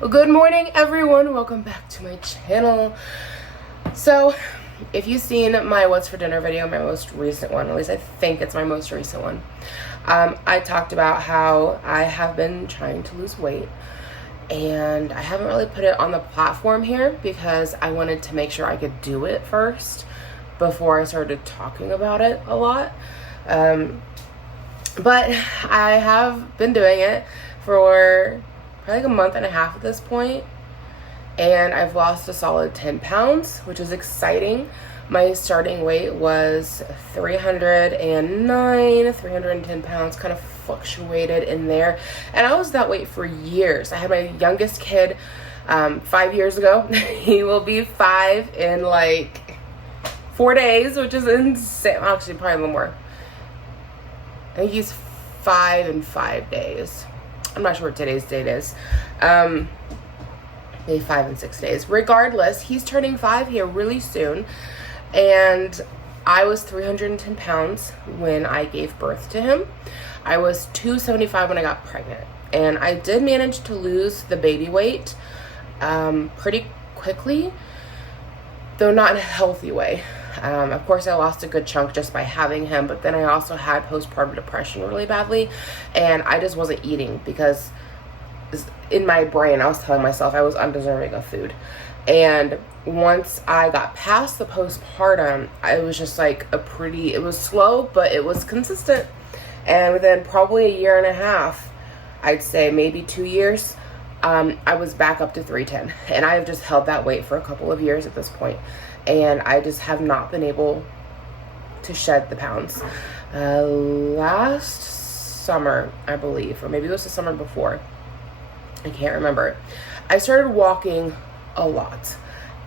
Well, good morning, everyone. Welcome back to my channel. So, if you've seen my What's for Dinner video, my most recent one, at least I think it's my most recent one, I talked about how I have been trying to lose weight, and I haven't really put it on the platform here because I wanted to make sure I could do it first before I started talking about it a lot. But I have been doing it for probably like a month and a half at this point, and I've lost a solid 10 pounds, which is exciting. My starting weight was 310 pounds, kind of fluctuated in there, and I was that weight for years. I had my youngest kid 5 years ago. He will be 5 in like 4 days, which is insane. Actually, probably a little more. I think he's 5 in 5 days. I'm not sure what today's date is. Maybe 5 and 6 days. Regardless, he's turning 5 here really soon. And I was 310 pounds when I gave birth to him. I was 275 when I got pregnant. And I did manage to lose the baby weight pretty quickly, though not in a healthy way. Of course, I lost a good chunk just by having him, but then I also had postpartum depression really badly, and I just wasn't eating because in my brain I was telling myself I was undeserving of food. And once I got past the postpartum, I was just like it was slow, but it was consistent. And within probably a year and a half, I'd say maybe 2 years, I was back up to 310, and I've just held that weight for a couple of years at this point. And I just have not been able to shed the pounds. Last summer, I believe, or maybe it was the summer before, I can't remember, I started walking a lot.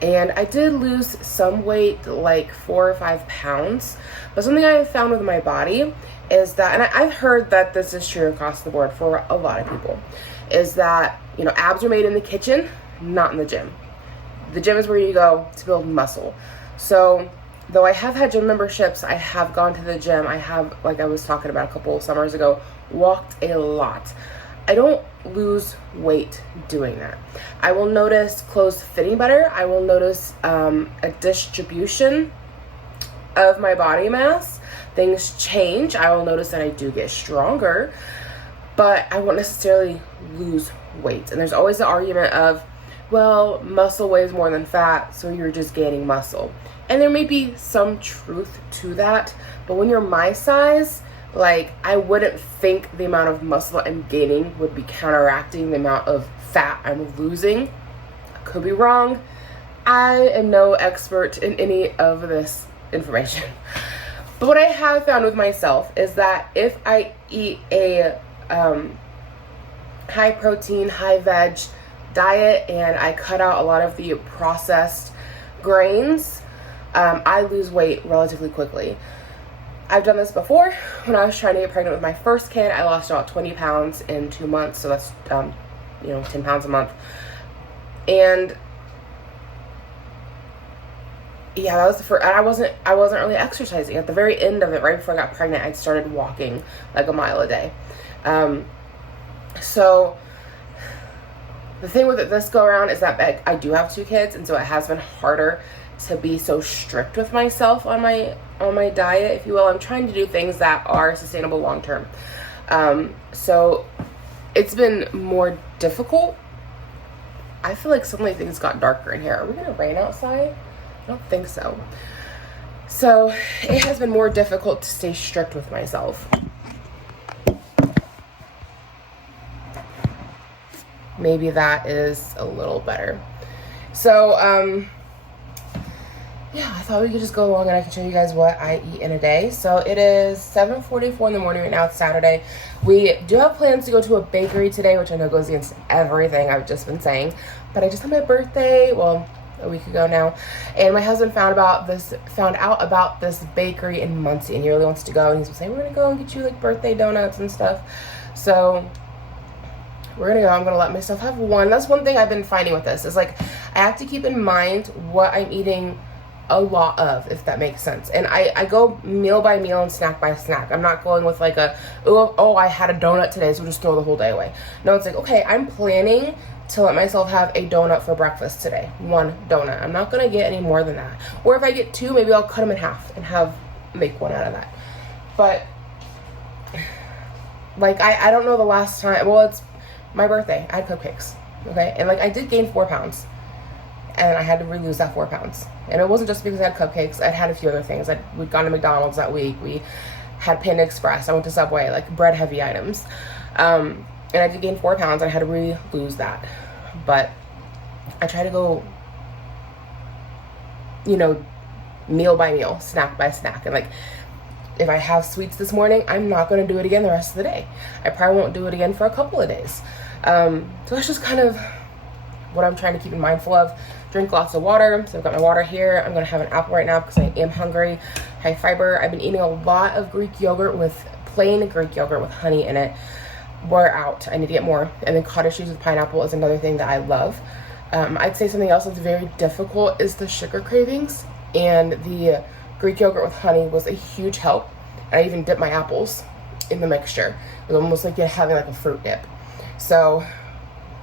And I did lose some weight, like 4 or 5 pounds. But something I have found with my body is that, and I've heard that this is true across the board for a lot of people, is that, you know, abs are made in the kitchen, not in the gym. The gym is where you go to build muscle. So, though I have had gym memberships, I have gone to the gym. I have, like I was talking about a couple of summers ago, walked a lot. I don't lose weight doing that. I will notice clothes fitting better. I will notice a distribution of my body mass. Things change. I will notice that I do get stronger, but I won't necessarily lose weight. And there's always the argument of, well, muscle weighs more than fat, so you're just gaining muscle. And there may be some truth to that, but when you're my size, like, I wouldn't think the amount of muscle I'm gaining would be counteracting the amount of fat I'm losing. I could be wrong. I am no expert in any of this information. But what I have found with myself is that if I eat a high protein, high veg diet, and I cut out a lot of the processed grains, I lose weight relatively quickly. I've done this before. When I was trying to get pregnant with my first kid, I lost about 20 pounds in 2 months, so that's 10 pounds a month. And yeah, that was the first. I wasn't really exercising. At the very end of it, right before I got pregnant, I'd started walking like a mile a day. So the thing with this go around is that I do have 2 kids, and so it has been harder to be so strict with myself on my diet, if you will. I'm trying to do things that are sustainable long term. So it's been more difficult. I feel like suddenly things got darker in here. Are we gonna rain outside? I don't think so. So it has been more difficult to stay strict with myself. Maybe that is a little better. So, yeah, I thought we could just go along and I can show you guys what I eat in a day. So it is 7:44 in the morning right now. It's Saturday. We do have plans to go to a bakery today, which I know goes against everything I've just been saying. But I just had my birthday, well, a week ago now. And my husband found out about this bakery in Muncie, and he really wants to go. And he's saying, we're going to go and get you like birthday donuts and stuff. So we're gonna go. I'm gonna let myself have one. That's one thing I've been finding with this, is like I have to keep in mind what I'm eating a lot of, if that makes sense. And I go meal by meal and snack by snack. I'm not going with like oh, I had a donut today, so just throw the whole day away. No, it's like, okay, I'm planning to let myself have a donut for breakfast today. 1 donut. I'm not gonna get any more than that. Or if I get 2, maybe I'll cut them in half and make 1 out of that. But like I don't know the last time. Well, it's my birthday. I had cupcakes. Okay, and like I did gain 4 pounds, and I had to lose that 4 pounds. And it wasn't just because I had cupcakes. I'd had a few other things. We'd gone to McDonald's that week. We had Panda Express. I went to Subway, like bread heavy items. And I did gain 4 pounds. I had to lose that. But I try to go, you know, meal by meal, snack by snack. And like, if I have sweets this morning, I'm not going to do it again the rest of the day. I probably won't do it again for a couple of days. So that's just kind of what I'm trying to keep in mindful of. Drink lots of water. So I've got my water here. I'm going to have an apple right now because I am hungry. High fiber. I've been eating a lot of Greek yogurt plain Greek yogurt with honey in it. Wore out. I need to get more. And then cottage cheese with pineapple is another thing that I love. I'd say something else that's very difficult is the sugar cravings, and the Greek yogurt with honey was a huge help. I even dipped my apples in the mixture. It was almost like you're having like a fruit dip. So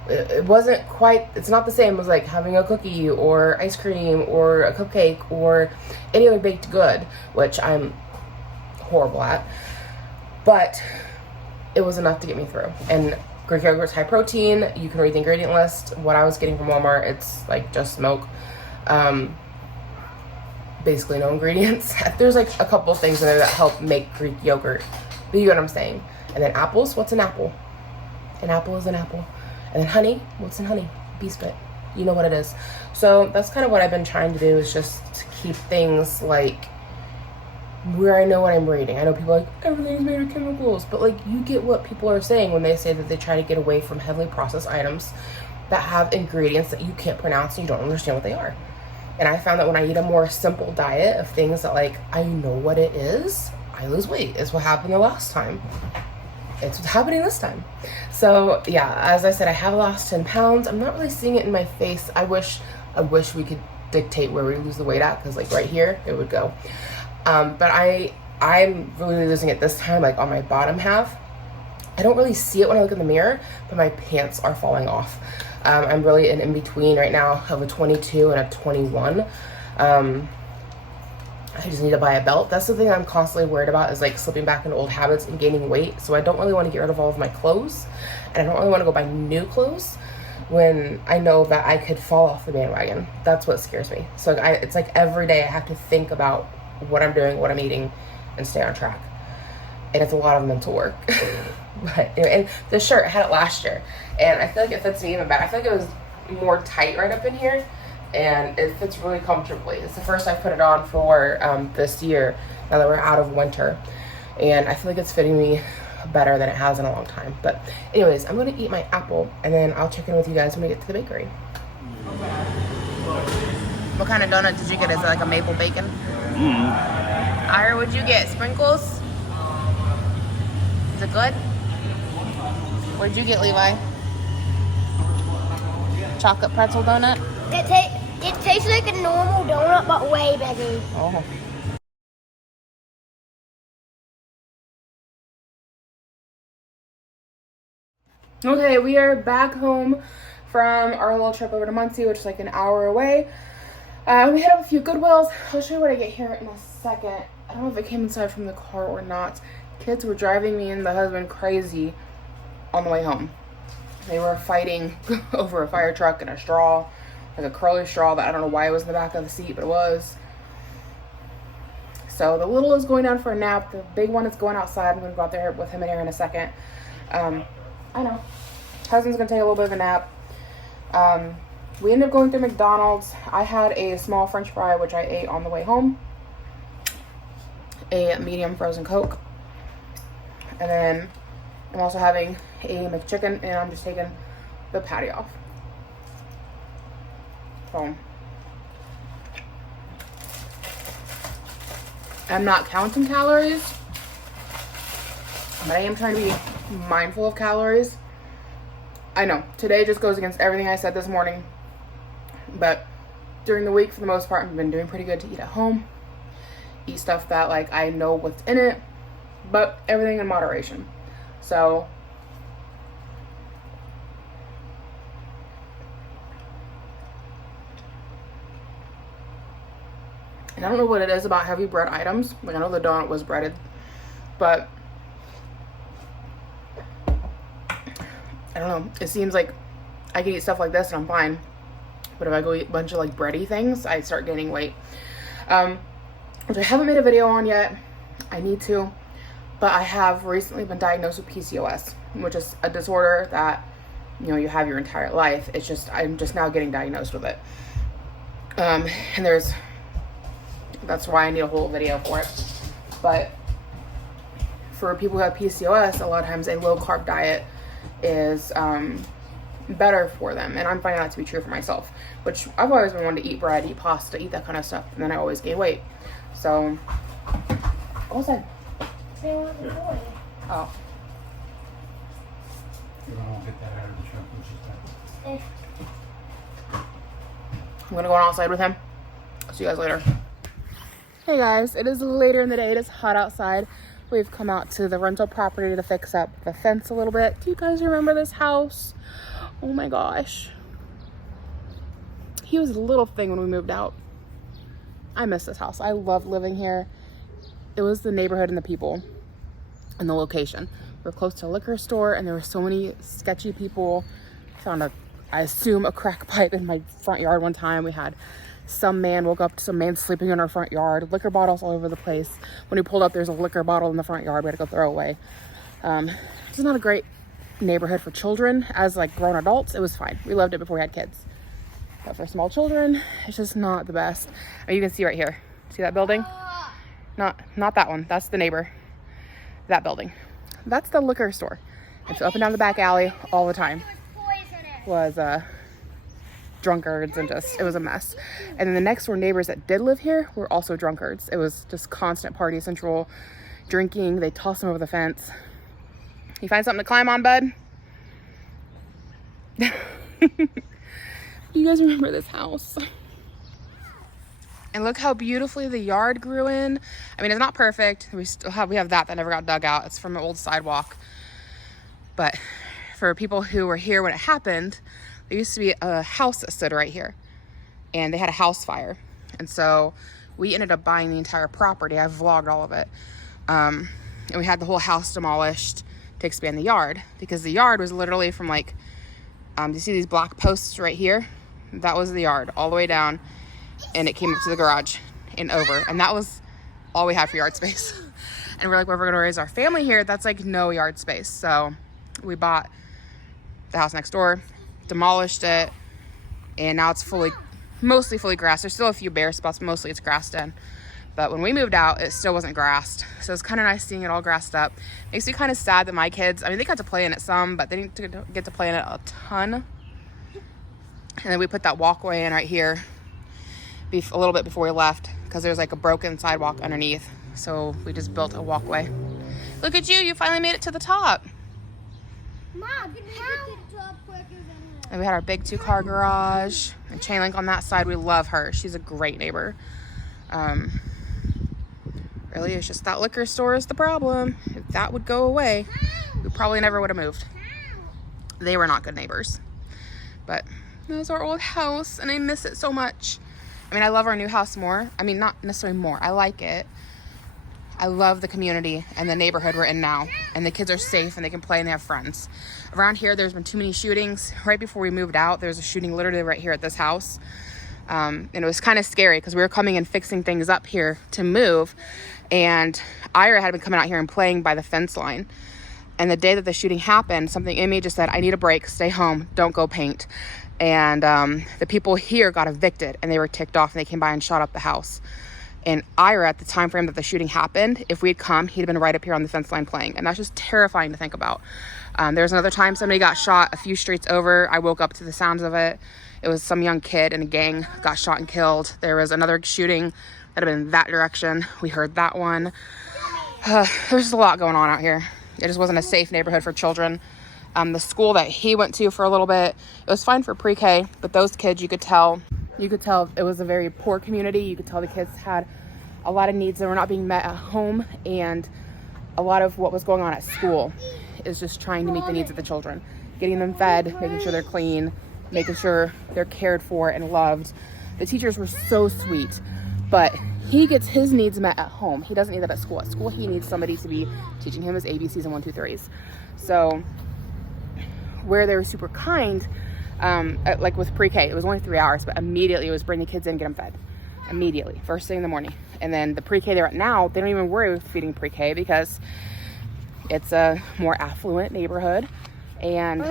it wasn't quite, it's not the same as like having a cookie or ice cream or a cupcake or any other baked good, which I'm horrible at. But it was enough to get me through. And Greek yogurt's high protein. You can read the ingredient list. What I was getting from Walmart, it's like just milk. Basically no ingredients. There's like a couple things in there that help make Greek yogurt. But you get what I'm saying. And then apples. What's an apple? An apple is an apple. And then honey. What's in honey? Bee spit. You know what it is. So that's kind of what I've been trying to do, is just to keep things like where I know what I'm reading. I know people are like, everything's made of chemicals, but like, you get what people are saying when they say that they try to get away from heavily processed items that have ingredients that you can't pronounce and you don't understand what they are. And I found that when I eat a more simple diet of things that like I know what it is, I lose weight. Is what happened the last time. It's what's happening this time. So yeah, as I said, I have lost 10 pounds. I'm not really seeing it in my face. I wish we could dictate where we lose the weight at, because like right here it would go. But I'm really losing it this time, like on my bottom half. I don't really see it when I look in the mirror, but my pants are falling off. I'm really in between right now of a 22 and a 21. I just need to buy a belt. That's the thing I'm constantly worried about, is like slipping back into old habits and gaining weight. So I don't really want to get rid of all of my clothes, and I don't really want to go buy new clothes when I know that I could fall off the bandwagon. That's what scares me. So it's like every day I have to think about what I'm doing, what I'm eating, and stay on track. And it's a lot of mental work. But anyway, and the shirt, I had it last year, and I feel like it fits me even better. I feel like it was more tight right up in here, and it fits really comfortably. It's the first I've put it on for this year, now that we're out of winter, and I feel like it's fitting me better than it has in a long time. But anyways, I'm going to eat my apple, and then I'll check in with you guys when we get to the bakery. What kind of donut did you get? Is it like a maple bacon? Ira, what'd you get? Sprinkles? Is it good? What'd you get, Levi? Chocolate pretzel donut? It tastes like a normal donut, but way better. Oh. Okay, we are back home from our little trip over to Muncie, which is like an hour away. We hit up a few Goodwills. I'll show you what I get here in a second. I don't know if it came inside from the car or not. Kids were driving me and the husband crazy on the way home. They were fighting over a fire truck and a straw, like a curly straw that I don't know why it was in the back of the seat, but it was. So the little is going down for a nap. The big one is going outside. I'm going to go out there with him in here in a second. I know. Husband's going to take a little bit of a nap. We ended up going through McDonald's. I had a small French fry, which I ate on the way home. A medium frozen Coke. And then I'm also having a McChicken, and I'm just taking the patty off. So I'm not counting calories, but I am trying to be mindful of calories. I know today just goes against everything I said this morning, but during the week, for the most part, I've been doing pretty good to eat at home, eat stuff that like I know what's in it, but everything in moderation. So And I don't know what it is about heavy bread items. Like, I know the donut was breaded, but I don't know. It seems like I can eat stuff like this and I'm fine. But if I go eat a bunch of like bready things, I start gaining weight. Which I haven't made a video on yet. I need to. But I have recently been diagnosed with PCOS, which is a disorder that, you know, you have your entire life. It's just, I'm just now getting diagnosed with it. And that's why I need a whole video for it. But for people who have PCOS, a lot of times a low carb diet is better for them. And I'm finding that to be true for myself, which I've always been wanting to eat bread, eat pasta, eat that kind of stuff. And then I always gain weight. So, what was that? Oh. You won't get that out of the truck, which is that. I'm gonna go on outside with him. I'll see you guys later. Hey guys, it is later in the day. It is hot outside. We've come out to the rental property to fix up the fence a little bit. Do you guys remember this house? Oh my gosh. He was a little thing when we moved out. I miss this house. I love living here. It was the neighborhood and the people and the location. We were close to a liquor store and there were so many sketchy people. Found I assume a crack pipe in my front yard one time. We had some man woke up to some man sleeping in our front yard, liquor bottles all over the place. When we pulled up, there's a liquor bottle in the front yard. We had to go throw away. It's not a great neighborhood for children. As like grown adults, it was fine. We loved it before we had kids. But for small children, it's just not the best. Oh, you can see right here. See that building? Not that one. That's the neighbor. That building. That's the liquor store. And so up and down the back alley all the time was drunkards and just, it was a mess. And then the next door neighbors that did live here were also drunkards. It was just constant party central, drinking. They tossed them over the fence. You find something to climb on, bud? You guys remember this house? And look how beautifully the yard grew in. I mean, it's not perfect. We have that never got dug out. It's from an old sidewalk. But for people who were here when it happened, there used to be a house that stood right here. And they had a house fire. And so we ended up buying the entire property. I vlogged all of it. And we had the whole house demolished to expand the yard. Because the yard was literally from like, you see these black posts right here? That was the yard all the way down. And it came up to the garage and over. And that was all we had for yard space. And we're like, well, if we're gonna raise our family here, that's like no yard space. So we bought the house next door, demolished it, and now it's mostly fully grassed. There's still a few bare spots, mostly it's grassed in. But when we moved out, it still wasn't grassed. So it's kind of nice seeing it all grassed up. Makes me kind of sad that my kids, I mean, they got to play in it some, but they didn't get to play in it a ton. And then we put that walkway in right here a little bit before we left because there's like a broken sidewalk underneath. So we just built a walkway. Look at you, you finally made it to the top. Mom, you need to get to the top quicker than that. And we had our big 2-car garage and chain link on that side. We love her. She's a great neighbor. Really, it's just that liquor store is the problem. If that would go away, we probably never would have moved. They were not good neighbors. But that was our old house and I miss it so much. I mean, I love our new house more. I mean, not necessarily more. I like it. I love the community and the neighborhood we're in now. And the kids are safe and they can play and they have friends. Around here, there's been too many shootings. Right before we moved out, there was a shooting literally right here at this house. And it was kind of scary because we were coming and fixing things up here to move. And Ira had been coming out here and playing by the fence line. And the day that the shooting happened, something in me just said, I need a break, stay home, don't go paint. And the people here got evicted and they were ticked off and they came by and shot up the house. And Ira, at the time frame that the shooting happened, if we had come, he'd have been right up here on the fence line playing. And that's just terrifying to think about. There was another time somebody got shot a few streets over. I woke up to the sounds of it. It was some young kid in a gang got shot and killed. There was another shooting that had been in that direction. We heard that one. There's just a lot going on out here. It just wasn't a safe neighborhood for children. The school that he went to for a little bit, it was fine for pre-K, but those kids, you could tell it was a very poor community. You could tell the kids had a lot of needs that were not being met at home, and a lot of what was going on at school is just trying to meet the needs of the children, getting them fed, making sure they're clean, making sure they're cared for and loved. The teachers were so sweet, but he gets his needs met at home. He doesn't need that at school. At school, he needs somebody to be teaching him his ABCs and 1, 2, 3s. So where they were super kind, like with pre-K, it was only 3 hours, but immediately it was bring the kids in, get them fed. Immediately, first thing in the morning. And then the pre-K they're at now, they don't even worry with feeding pre-K because it's a more affluent neighborhood and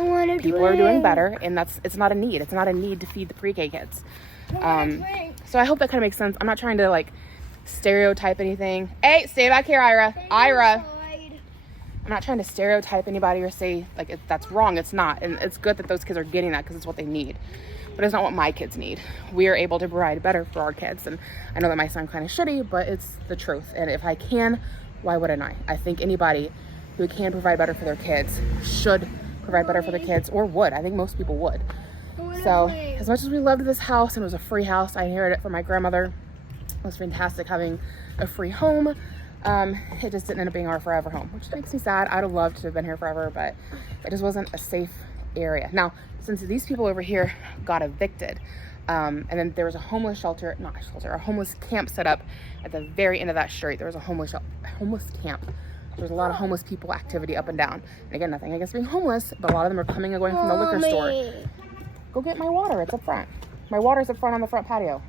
people are doing better, and it's not a need. It's not a need to feed the pre-K kids. So I hope that kind of makes sense. I'm not trying to like stereotype anything. Hey, stay back here, Ira. Ira. I'm not trying to stereotype anybody or say like that's wrong. It's not. And it's good that those kids are getting that because it's what they need. But it's not what my kids need. We are able to provide better for our kids. And I know that might sound kind of shitty, but it's the truth. And if I can, why wouldn't I? I think anybody who can provide better for their kids should provide better for their kids, or would. I think most people would. So as much as we loved this house and it was a free house, I inherited it from my grandmother. It was fantastic having a free home. It just didn't end up being our forever home, which makes me sad. I'd have loved to have been here forever, but it just wasn't a safe area. Now, since these people over here got evicted, and then there was a homeless shelter, not a shelter, a homeless camp set up at the very end of that street. There was a homeless camp. There was a lot of homeless people activity up and down. And again, nothing against being homeless, but a lot of them are coming and going from the liquor store. Go get my water. It's up front. My water's up front on the front patio.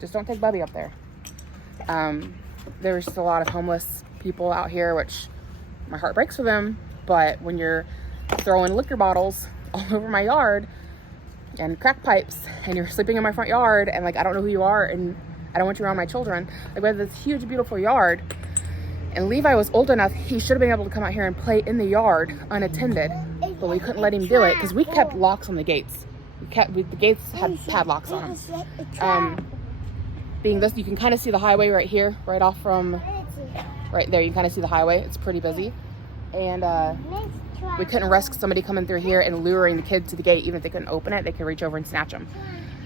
Just don't take Bubby up there. There's just a lot of homeless people out here, which my heart breaks for them. But when you're throwing liquor bottles all over my yard and crack pipes and you're sleeping in my front yard and like I don't know who you are and I don't want you around my children, like we have this huge beautiful yard, and Levi was old enough he should have been able to come out here and play in the yard unattended, but we couldn't let him do it because we kept locks on the gates. The gates had padlocks on them. Being this, you can kind of see the highway right here, right off from right there. You can kind of see the highway. It's pretty busy, and we couldn't risk somebody coming through here and luring the kids to the gate. Even if they couldn't open it, they could reach over and snatch them.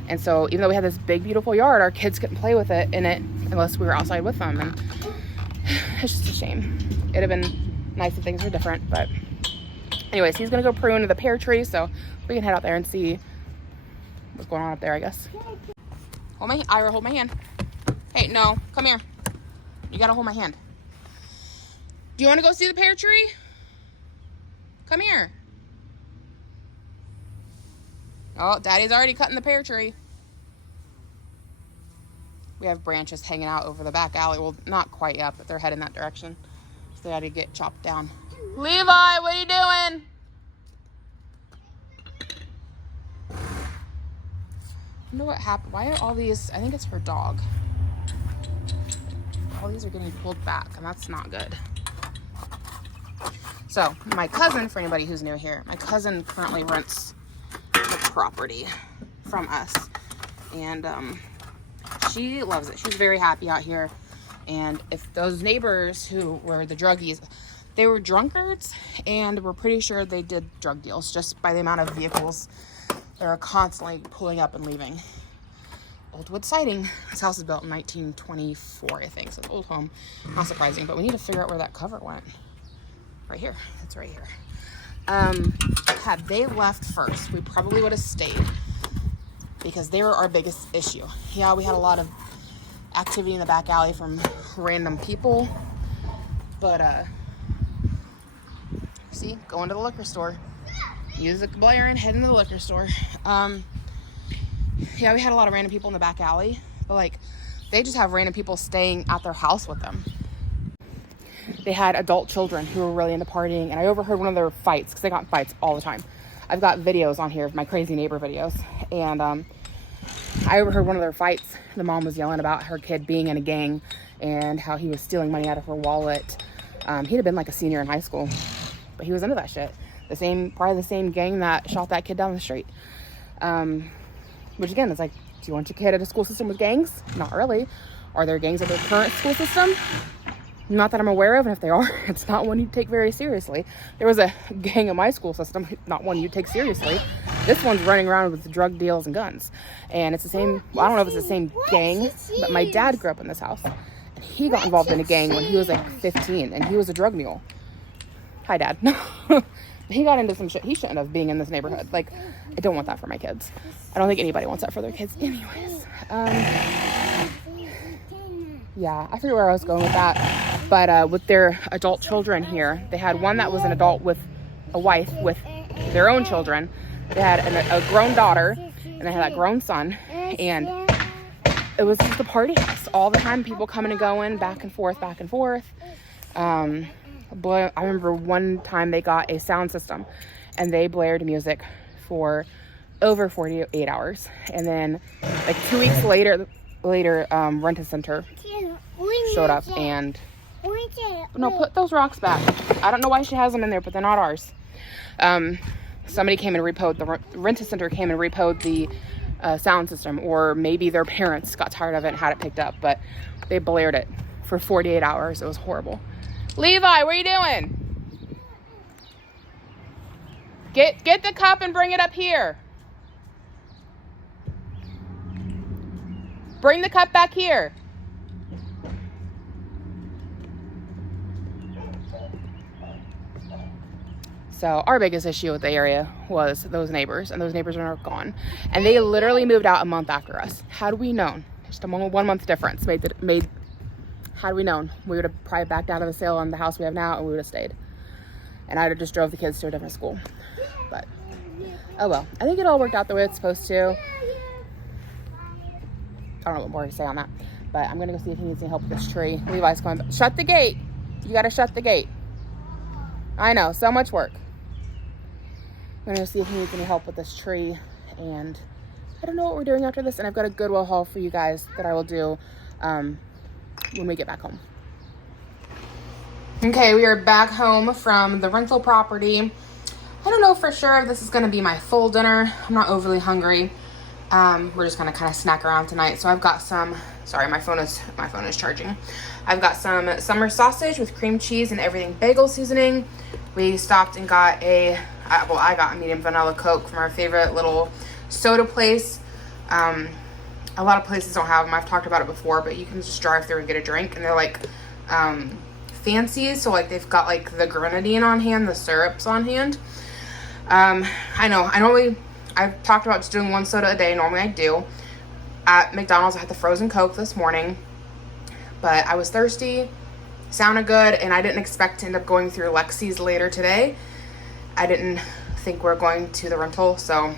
And so even though we had this big beautiful yard, our kids couldn't play with it in it unless we were outside with them, and it's just a shame. It'd have been nice if things were different, but anyways, he's gonna go prune the pear tree, so we can head out there and see what's going on up there, I guess. Ira, hold my hand. Hey, no, come here. You gotta hold my hand. Do you want to go see the pear tree? Come here. Oh, Daddy's already cutting the pear tree. We have branches hanging out over the back alley. Well, not quite yet, but they're heading that direction. So they got to get chopped down. Levi, what are you doing? I don't know what happened. Why are all these? I think it's her dog. All these are getting pulled back, and that's not good. So, my cousin, for anybody who's new here, my cousin currently rents the property from us. And she loves it. She's very happy out here. And if those neighbors who were the druggies, they were drunkards, and we're pretty sure they did drug deals just by the amount of vehicles that are constantly pulling up and leaving. Oldwood siding. This house is built in 1924, I think, so it's an old home. Not surprising, but we need to figure out where that cover went. Right here. It's right here. Had they left first, we probably would have stayed because they were our biggest issue. Yeah, we had a lot of activity in the back alley from random people, but see, going to the liquor store. Use the Blair and head into the liquor store. Yeah, we had a lot of random people in the back alley, but like they just have random people staying at their house with them. They had adult children who were really into partying, and I overheard one of their fights because they got in fights all the time. I've got videos on here of my crazy neighbor videos, and I overheard one of their fights. The mom was yelling about her kid being in a gang and how he was stealing money out of her wallet. He'd have been like a senior in high school, but he was into that shit. Probably the same gang that shot that kid down the street. Which again, it's like, do you want your kid at a school system with gangs? Not really. Are there gangs at their current school system? Not that I'm aware of, and if they are, it's not one you take very seriously. There was a gang in my school system, not one you take seriously. This one's running around with drug deals and guns. And it's the same, well, I don't know if it's the same gang, but my dad grew up in this house. And he got involved in a gang when he was like 15, and he was a drug mule. Hi, Dad. He got into some shit he shouldn't have being in this neighborhood. Like, I don't want that for my kids. I don't think anybody wants that for their kids anyways. yeah, I forget where I was going with that. But with their adult children here, they had one that was an adult with a wife with their own children. They had a grown daughter, and they had that grown son, and it was just a party house all the time. People coming and going, back and forth, back and forth. I remember one time they got a sound system, and they blared music for over 48 hours. And then, like 2 weeks later, Rent-A-Center showed up and... No, put those rocks back. I don't know why she has them in there, but they're not ours. Somebody came and repoed, the Rent-A-Center came and repoed the sound system, or maybe their parents got tired of it and had it picked up, but they blared it for 48 hours. It was horrible. Levi, what are you doing? Get the cup and bring it up here. Bring the cup back here. So our biggest issue with the area was those neighbors, and those neighbors are now gone. And they literally moved out a month after us. Had we known, just a 1 month difference had we known, we would have probably backed out of the sale on the house we have now, and we would have stayed. And I'd have just drove the kids to a different school. But, oh well. I think it all worked out the way it's supposed to. I don't know what more to say on that. But I'm going to go see if he needs any help with this tree. Levi's going back. Shut the gate. You got to shut the gate. I know, so much work. I'm going to see if he needs any help with this tree. And I don't know what we're doing after this. And I've got a Goodwill haul for you guys that I will do when we get back home. Okay, we are back home from the rental property. I don't know for sure if this is going to be my full dinner. I'm not overly hungry. We're just going to kind of snack around tonight. So I've got some, sorry, my phone is charging. I've got some summer sausage with cream cheese and everything bagel seasoning. We stopped and got I got a medium vanilla Coke from our favorite little soda place. A lot of places don't have them. I've talked about it before, but you can just drive through and get a drink, and they're like fancy. So like they've got like the grenadine on hand, the syrups on hand. I know. I've talked about just doing one soda a day. Normally I do. At McDonald's, I had the frozen Coke this morning, but I was thirsty, sounded good, and I didn't expect to end up going through Lexi's later today. I didn't think we're going to the rental, so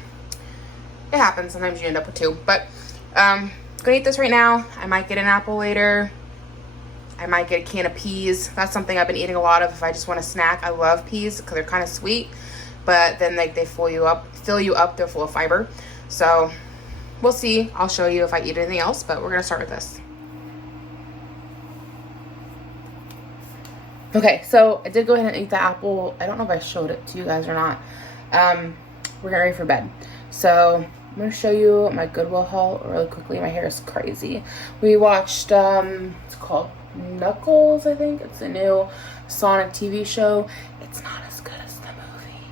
it happens. Sometimes you end up with two, but I'm gonna eat this right now. I might get an apple later. I might get a can of peas. That's something I've been eating a lot of if I just want a snack. I love peas because they're kind of sweet, but then they fill you up. They're full of fiber. So we'll see. I'll show you if I eat anything else, but we're gonna start with this. Okay, so I did go ahead and eat the apple. I don't know if I showed it to you guys or not. We're getting ready for bed. So I'm gonna show you my Goodwill haul really quickly. My hair is crazy. We watched, it's called Knuckles, I think. It's a new Sonic TV show. It's not as good as the movie,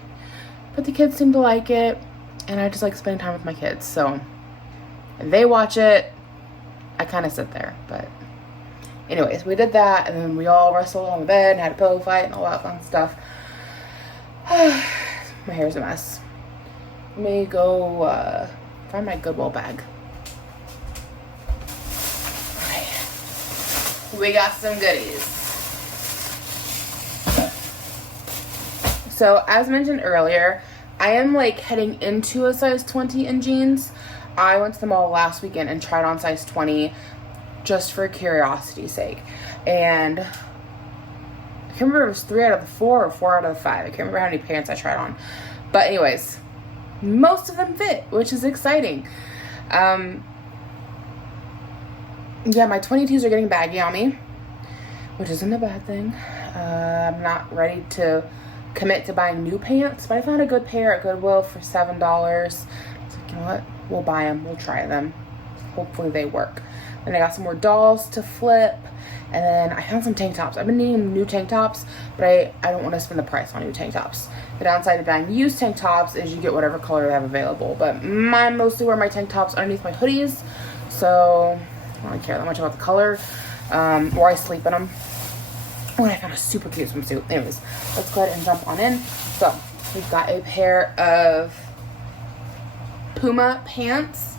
but the kids seem to like it, and I just like spending time with my kids. So if they watch it, I kind of sit there. But anyways, we did that, and then we all wrestled on the bed and had a pillow fight and all that fun stuff. My hair's a mess. Let me go find my Goodwill bag. Okay. We got some goodies. So as mentioned earlier, I am like heading into a size 20 in jeans. I went to the mall last weekend and tried on size 20 just for curiosity's sake. And I can't remember if it was 3 out of the 4 or 4 out of the 5. I can't remember how many pants I tried on. But anyways, most of them fit, which is exciting. Yeah, my 22s are getting baggy on me, which isn't a bad thing. I'm not ready to commit to buying new pants, but I found a good pair at Goodwill for $7. So you know what? We'll buy them. We'll try them. Hopefully they work. Then I got some more dolls to flip. And then I found some tank tops. I've been needing new tank tops, but I don't want to spend the price on new tank tops. The downside of buying used tank tops is you get whatever color they have available. But I mostly wear my tank tops underneath my hoodies, so I don't really care that much about the color. Or I sleep in them. Oh, and I found a super cute swimsuit. Anyways, let's go ahead and jump on in. So we've got a pair of Puma pants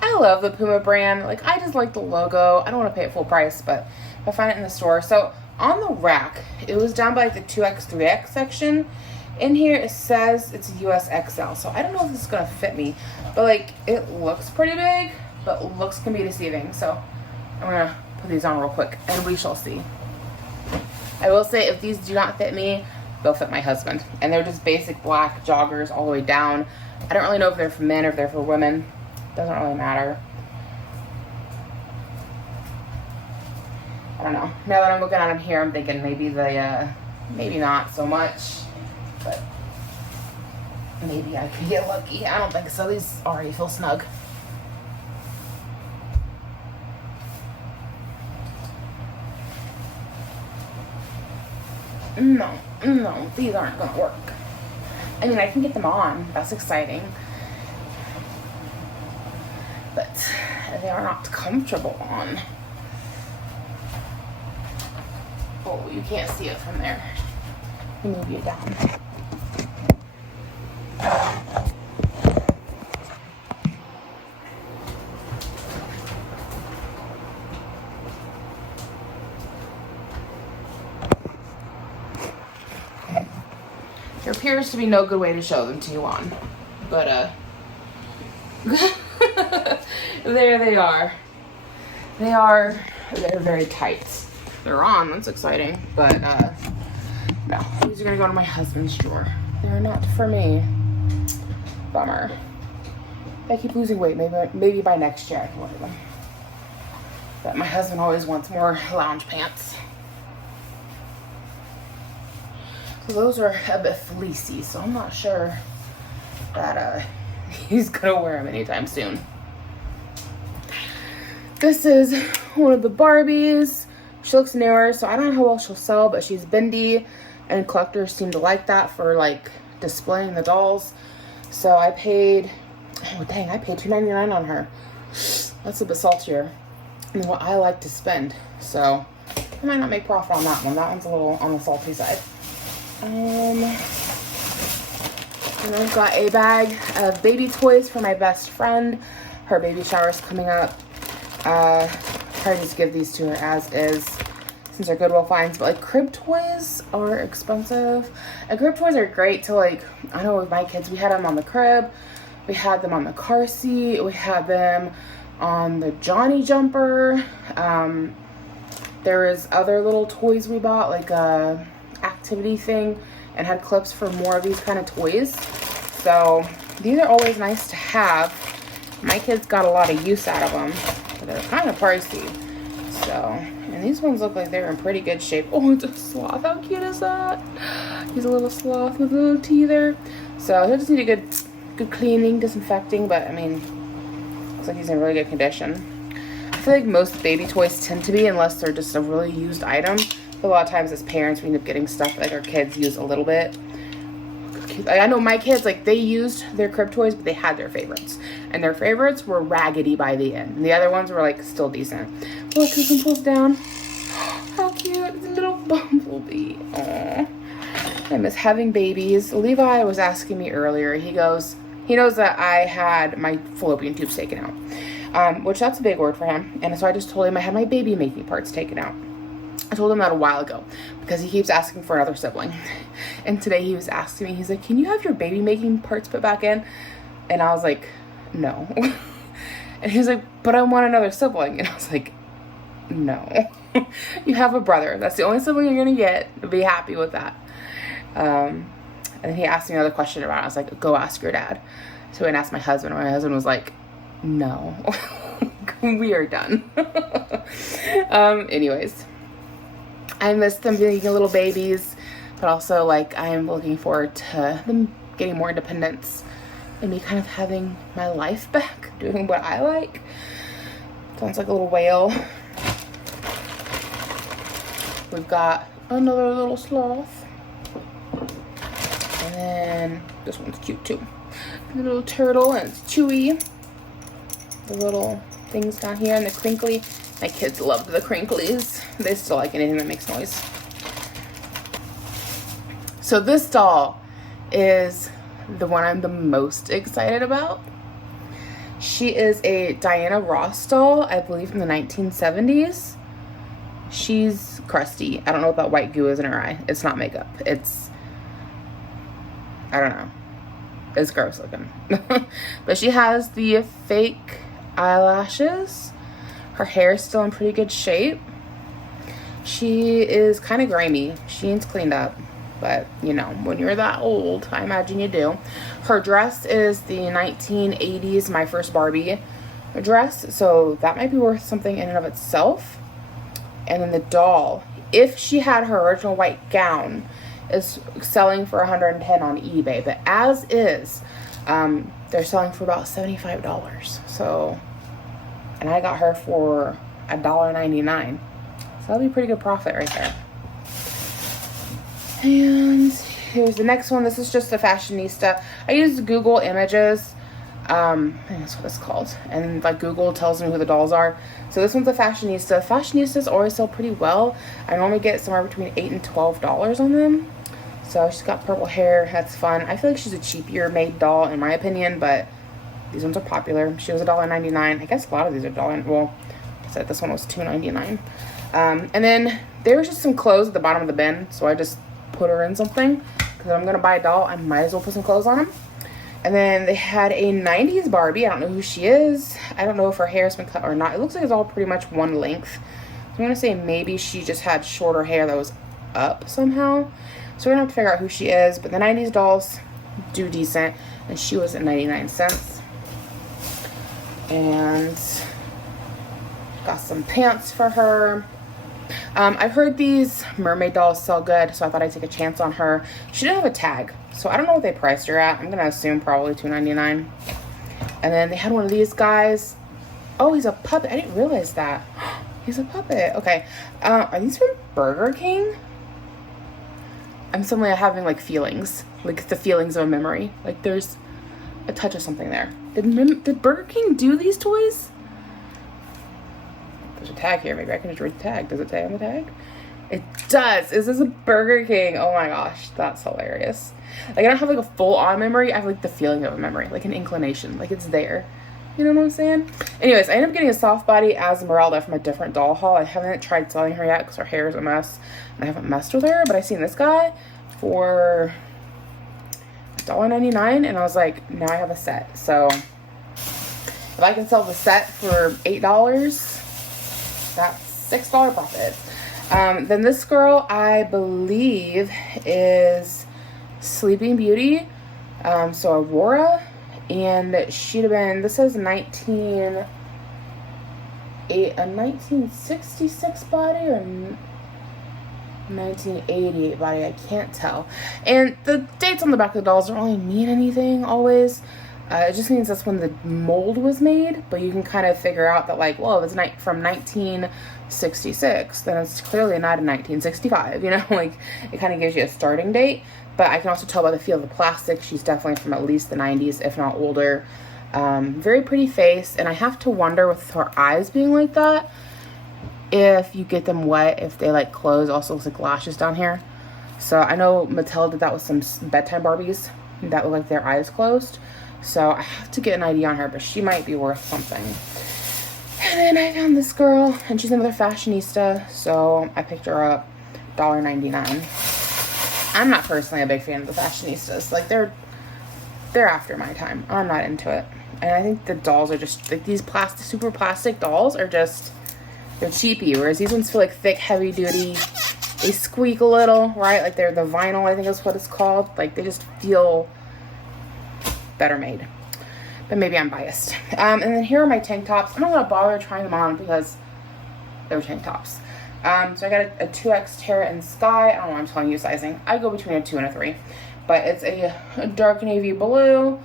I love the Puma brand. Like, I just like the logo. I don't want to pay it full price, but I find it in the store. So on the rack, it was down by like the 2X, 3X section. In here, it says it's US XL. So I don't know if this is going to fit me, but like, it looks pretty big, but looks can be deceiving. So I'm going to put these on real quick and we shall see. I will say, if these do not fit me, they'll fit my husband. And they're just basic black joggers all the way down. I don't really know if they're for men or if they're for women. Doesn't really matter. I don't know. Now that I'm looking at them here, I'm thinking maybe they, maybe not so much, but maybe I could get lucky. I don't think so. These already feel snug. No, these aren't gonna work. I mean, I can get them on. That's exciting. But they are not comfortable on. Oh, you can't see it from there. Let me move you down. There appears to be no good way to show them to you on, but there they are. They're very tight. They're on, that's exciting, but no, these are gonna go to my husband's drawer. They're not for me. Bummer. If I keep losing weight, maybe by next year I can wear them. But my husband always wants more lounge pants. So those are a bit fleecy, so I'm not sure that he's gonna wear them anytime soon. This is one of the Barbies. She looks newer, so I don't know how well she'll sell, but she's bendy, and collectors seem to like that for like displaying the dolls. So I paid, oh dang, I paid $2.99 on her. That's a bit saltier than what I like to spend. So I might not make profit on that one. That one's a little on the salty side. And I've got a bag of baby toys for my best friend. Her baby shower's coming up. Probably just give these to her as is, since they're Goodwill finds. But like, crib toys are expensive, and crib toys are great to, like, I know with my kids, we had them on the crib, we had them on the car seat, we had them on the Johnny jumper. There is other little toys we bought, like a activity thing, and had clips for more of these kind of toys. So these are always nice to have. My kids got a lot of use out of them, but they're kind of pricey. So, and these ones look like they're in pretty good shape. Oh, it's a sloth. How cute is that? He's a little sloth with a little teether. So he'll just need a good cleaning, disinfecting, but I mean, looks like he's in really good condition. I feel like most baby toys tend to be, unless they're just a really used item. But a lot of times as parents, we end up getting stuff that, like, our kids use a little bit. I know my kids, like, they used their crib toys, but they had their favorites. And their favorites were raggedy by the end. And the other ones were, like, still decent. Look, Cristin pulls down. How cute. It's a little bumblebee. Aww. I miss having babies. Levi was asking me earlier. He knows that I had my fallopian tubes taken out. Which, that's a big word for him. And so I just told him I had my baby making parts taken out. I told him that a while ago because he keeps asking for another sibling. And today he was asking me, he's like, can you have your baby making parts put back in? And I was like, no. And he was like, but I want another sibling. And I was like, no. You have a brother. That's the only sibling you're going to get. Be happy with that. And then he asked me another question about it. I was like, go ask your dad. So I asked my husband. And my husband was like, no. We are done. Anyways. I miss them being little babies, but also, like, I am looking forward to them getting more independence and me kind of having my life back, doing what I like. Sounds like a little whale. We've got another little sloth. And then this one's cute too. The little turtle, and it's chewy. The little things down here and the crinkly. My kids loved the crinklies. They still like anything that makes noise. So this doll is the one I'm the most excited about. She is a Diana Ross doll, I believe from the 1970s. She's crusty. I don't know what that white goo is in her eye. It's not makeup. It's, I don't know. It's gross looking. But she has the fake eyelashes. Her hair is still in pretty good shape. She is kind of grimy. She needs cleaned up. But, you know, when you're that old, I imagine you do. Her dress is the 1980s My First Barbie dress. So that might be worth something in and of itself. And then the doll, if she had her original white gown, is selling for $110 on eBay. But as is, they're selling for about $75. So, and I got her for $1.99. So that'll be pretty good profit right there. And here's the next one. This is just a fashionista. I use Google Images. I think that's what it's called. And like Google tells me who the dolls are. So this one's a fashionista. Fashionistas always sell pretty well. I normally get somewhere between $8 and $12 on them. So she's got purple hair. That's fun. I feel like she's a cheaper made doll in my opinion, but these ones are popular. She was $1.99. I guess a lot of these are $1. Well, I said this one was $2.99. And then there was just some clothes at the bottom of the bin, so I just put her in something because I'm gonna buy a doll. I might as well put some clothes on them. And then they had a 90s Barbie. I don't know who she is. I don't know if her hair's been cut or not. It looks like it's all pretty much one length. So I'm gonna say maybe she just had shorter hair that was up somehow. So we're gonna have to figure out who she is. But the 90s dolls do decent, and she was at 99 cents. And got some pants for her. I've heard these mermaid dolls sell good, so I thought I'd take a chance on her. She didn't have a tag, so I don't know what they priced her at. I'm gonna assume probably $2.99. And then they had one of these guys. Oh, he's a puppet. I didn't realize that. He's a puppet. Okay. Are these from Burger King? I'm suddenly having like feelings, like the feelings of a memory. Like there's a touch of something there. Did Burger King do these toys? There's a tag here. Maybe I can just read the tag. Does it say on the tag? It does. Is this a Burger King? Oh my gosh, that's hilarious. Like I don't have like a full-on memory. I have like the feeling of a memory, like an inclination, like it's there. You know what I'm saying? Anyways, I ended up getting a soft body Esmeralda from a different doll haul. I haven't tried selling her yet because her hair is a mess and I haven't messed with her. But I seen this guy for $1.99 and I was like, now I have a set. So if I can sell the set for $8. That's $6 profit. Then this girl, I believe, is Sleeping Beauty. So Aurora, and she'd have been. This says a 1966 body or 1988 body. I can't tell. And the dates on the back of the dolls don't really mean anything always. It just means that's when the mold was made, but you can kind of figure out that, like, well, if it's from 1966, then it's clearly not in 1965, you know? Like, it kind of gives you a starting date, but I can also tell by the feel of the plastic, she's definitely from at least the 90s, if not older. Very pretty face, and I have to wonder with her eyes being like that, if you get them wet, if they, like, close. Also looks like lashes down here. So I know Mattel did that with some bedtime Barbies that look like their eyes closed. So I have to get an ID on her, but she might be worth something. And then I found this girl, and she's another fashionista, so I picked her up, $1.99. I'm not personally a big fan of the fashionistas. Like, they're after my time. I'm not into it. And I think the dolls are just, like, these super plastic dolls are just, they're cheapy, whereas these ones feel like thick, heavy duty. They squeak a little, right? Like, they're the vinyl, I think is what it's called. Like, they just feel better made, but maybe I'm biased. And then here are my tank tops. I'm not gonna bother trying them on because they're tank tops. So I got a 2X Terra and Sky. I don't know why I'm telling you sizing. I go between a 2 and a 3, but it's a dark navy blue,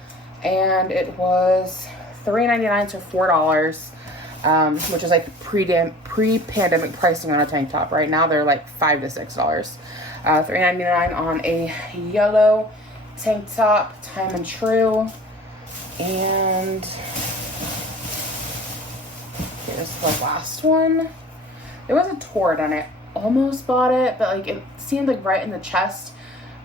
and it was $3.99 to $4, which is like pre-pandemic pricing on a tank top. Right now they're like $5 to $6. $3.99 on a yellow tank top, Time and True. And here's the last one. There was a tort on it. Almost bought it, but like it seemed like right in the chest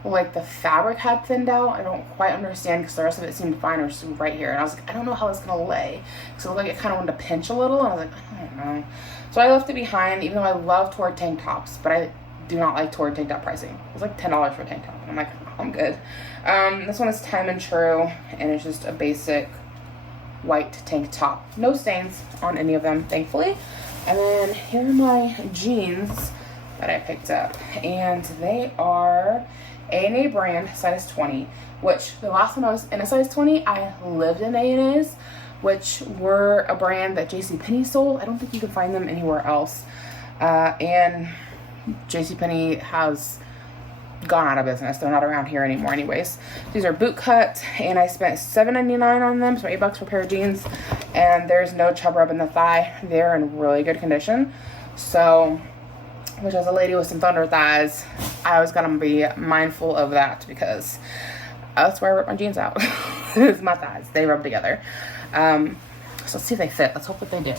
like the fabric had thinned out. I don't quite understand because the rest of it seemed fine or right here. And I was like, I don't know how it's gonna lay. So it looked like it kind of wanted to pinch a little. And I was like, I don't know. So I left it behind, even though I love Torrid tank tops, but I do not like Torrid tank top pricing. It was like $10 for a tank top. And I'm like, oh, I'm good. This one is Time and True, and it's just a basic white tank top. No stains on any of them, thankfully. And then here are my jeans that I picked up, and they are A&A brand, size 20, which the last one I was in a size 20, I lived in A&A's, which were a brand that JCPenney sold. I don't think you can find them anywhere else. And JCPenney has gone out of business. They're not around here anymore anyways. These are boot cut, and I spent $7.99 on them, so $8 for a pair of jeans, and there's no chub rub in the thigh. They're in really good condition. So, which as a lady with some thunder thighs, I was gonna be mindful of that because that's where I rip my jeans out. It's my thighs. They rub together. So let's see if they fit. Let's hope that they do.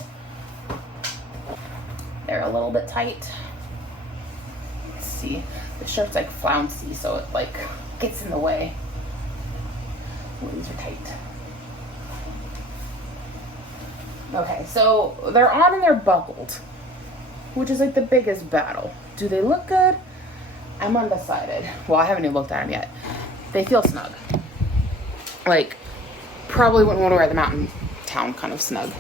They're a little bit tight. Let's see. The shirt's like flouncy, so it like gets in the way. Ooh, these are tight. Okay, so they're on and they're buckled, which is like the biggest battle. Do they look good? I'm undecided. Well, I haven't even looked at them yet. They feel snug. Like, probably wouldn't want to wear them out in town kind of snug.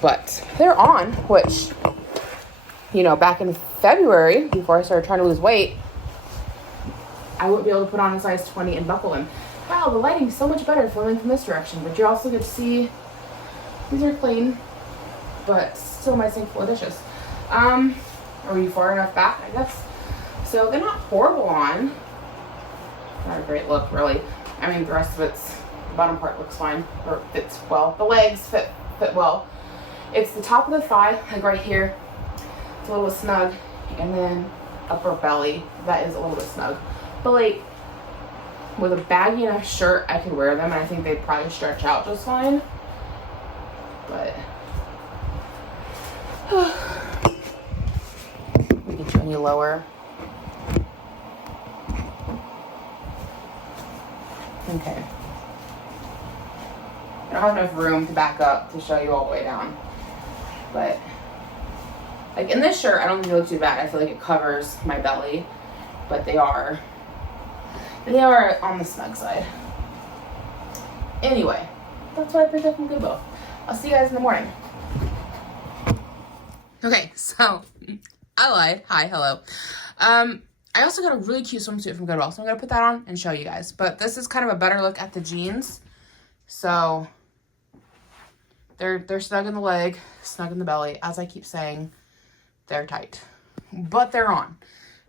But they're on, which, you know, back in February, before I started trying to lose weight, I wouldn't be able to put on a size 20 and buckle them. Wow, the lighting's so much better filming from this direction, but you also get to see these are clean, but still my sink full of dishes. Are we far enough back, I guess? So they're not horrible on. Not a great look, really. I mean, the rest of it's, the bottom part looks fine, or fits well. The legs fit well. It's the top of the thigh, like right here. It's a little bit snug, and then upper belly, that is a little bit snug. But like, with a baggy enough shirt, I could wear them, and I think they'd probably stretch out just fine. But we get you any lower. Okay. I don't have enough room to back up to show you all the way down. But like in this shirt, I don't think they look too bad. I feel like it covers my belly, but they are on the snug side. Anyway, that's what I picked up from Goodwill. I'll see you guys in the morning. Okay, so I lied. Hi, hello. I also got a really cute swimsuit from Goodwill, so I'm gonna put that on and show you guys. But this is kind of a better look at the jeans. So they're snug in the leg, snug in the belly. As I keep saying, they're tight, but they're on,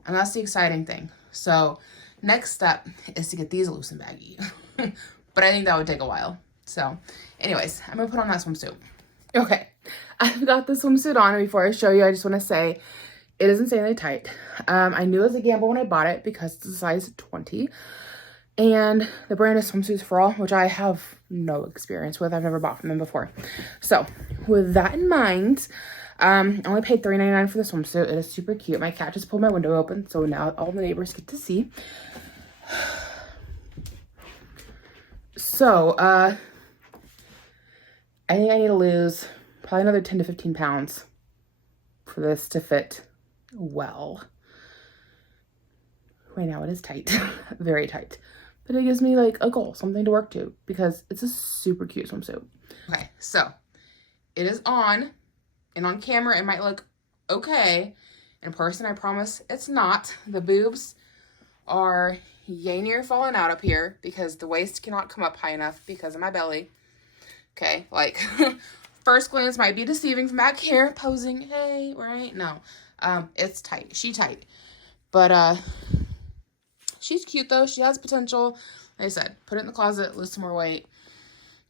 and that's the exciting thing. So next step is to get these loose and baggy, but I think that would take a while. So anyways, I'm gonna put on that swimsuit. Okay, I've got the swimsuit on, and before I show you, I just want to say it is insanely tight. I knew it was a gamble when I bought it because it's a size 20, and the brand is Swimsuits for All, which I have no experience with. I've never bought from them before. So with that in mind, I only paid $3.99 for the swimsuit. It is super cute. My cat just pulled my window open, so now all the neighbors get to see. So, I think I need to lose probably another 10 to 15 pounds for this to fit well. Right now it is tight, very tight, but it gives me like a goal, something to work to, because it's a super cute swimsuit. Okay, so it is on, and on camera it might look okay. In person, I promise it's not. The boobs are yay near falling out up here because the waist cannot come up high enough because of my belly. Okay, like first glance might be deceiving from back here, posing, hey, right? No, it's tight. She tight, but she's cute though. She has potential. Like I said, put it in the closet, lose some more weight.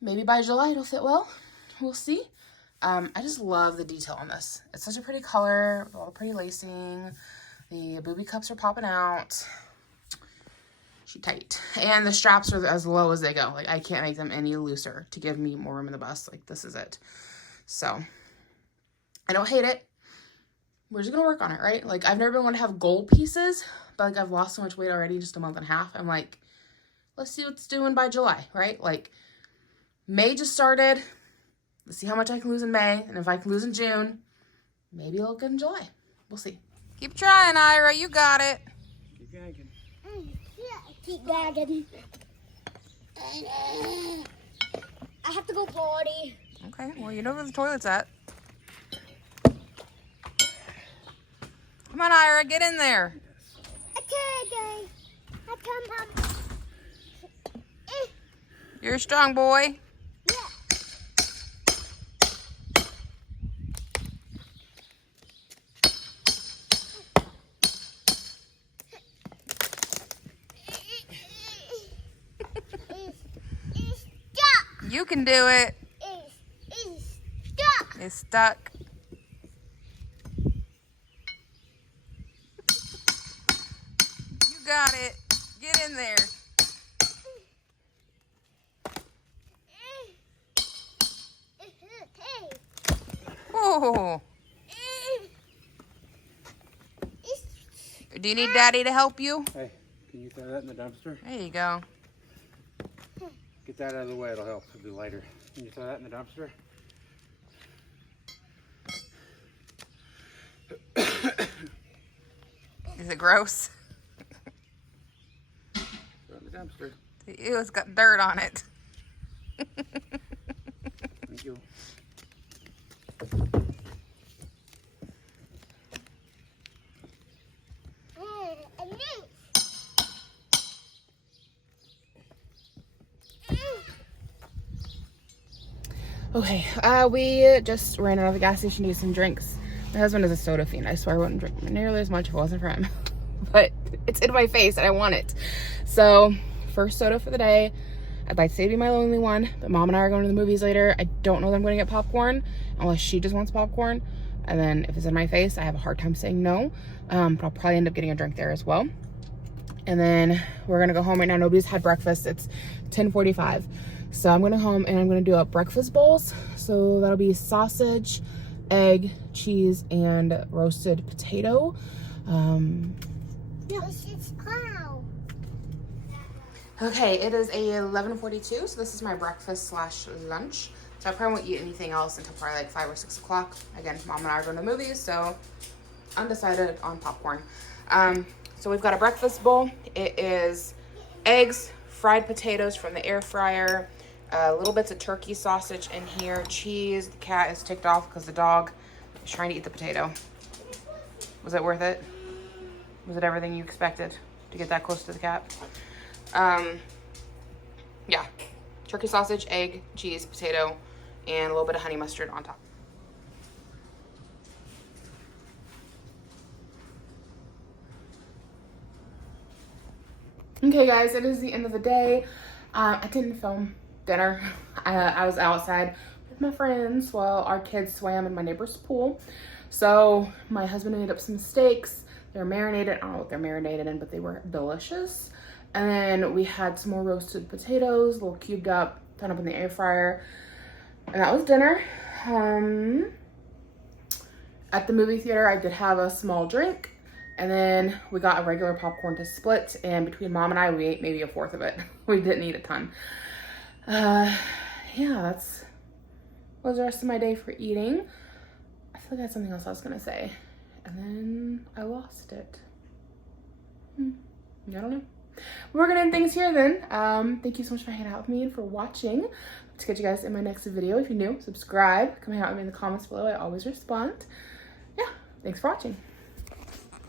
Maybe by July it'll fit well. We'll see. I just love the detail on this. It's such a pretty color with all the pretty lacing. The booby cups are popping out. She tight. And the straps are as low as they go. Like, I can't make them any looser to give me more room in the bust. Like, this is it. So, I don't hate it. we're just gonna work on it, right? Like, I've never been one to have goal pieces, but like I've lost so much weight already in just a month and a half. I'm like, let's see what's doing by July, right? Like, May just started. Let's see how much I can lose in May. And if I can lose in June, maybe it'll look good in July. We'll see. Keep trying, Ira. You got it. Keep gagging. Yeah, keep gagging. I have to go potty. Okay, well, you know where the toilet's at. Come on, Ira, get in there. Okay. I come. You're a strong boy. You can do it. It's stuck. It's stuck. You got it. Get in there. Oh. Do you need Daddy to help you? Hey, can you throw that in the dumpster? There you go. Get that out of the way, it'll help. It'll be lighter. Can you throw that in the dumpster? Is it gross? Throw it in the dumpster. Ew, it's got dirt on it. Thank you. Okay, we just ran out of the gas station to get some drinks. My husband is a soda fiend. I swear I wouldn't drink nearly as much if it wasn't for him. But it's in my face and I want it. So, first soda for the day. I'd like to say it'd be my only one, but Mom and I are going to the movies later. I don't know that I'm going to get popcorn unless she just wants popcorn. And then if it's in my face, I have a hard time saying no. But I'll probably end up getting a drink there as well. And then we're going to go home right now. Nobody's had breakfast. It's 10:45. So I'm going to home and I'm going to do up breakfast bowls. So that'll be sausage, egg, cheese, and roasted potato. Yeah. Okay, it is 11:42, so this is my breakfast / lunch. So I probably won't eat anything else until probably like 5 or 6 o'clock. Again, Mom and I are going to the movies, so undecided on popcorn. So we've got a breakfast bowl. It is eggs, fried potatoes from the air fryer, little bits of turkey sausage in here, cheese. The cat is ticked off because the dog is trying to eat the potato. Was it worth it? Was it everything you expected to get that close to the cat? Yeah, turkey sausage, egg, cheese, potato, and a little bit of honey mustard on top. Okay guys, it is the end of the day. I didn't film dinner. I was outside with my friends while our kids swam in my neighbor's pool. So my husband made up some steaks. They're marinated. I don't know what they're marinated in, but they were delicious. And then we had some more roasted potatoes, a little cubed up, done up in the air fryer. And that was dinner. At the movie theater, I did have a small drink. And then we got a regular popcorn to split. And between Mom and I, we ate maybe a fourth of it. We didn't eat a ton. Yeah, that's was the rest of my day for eating. I feel like I had something else I was going to say. And then I lost it. I don't know. We're gonna end things here then. Thank you so much for hanging out with me and for watching. To catch you guys in my next video. If you're new, subscribe. Come hang out with me in the comments below. I always respond. Yeah, thanks for watching.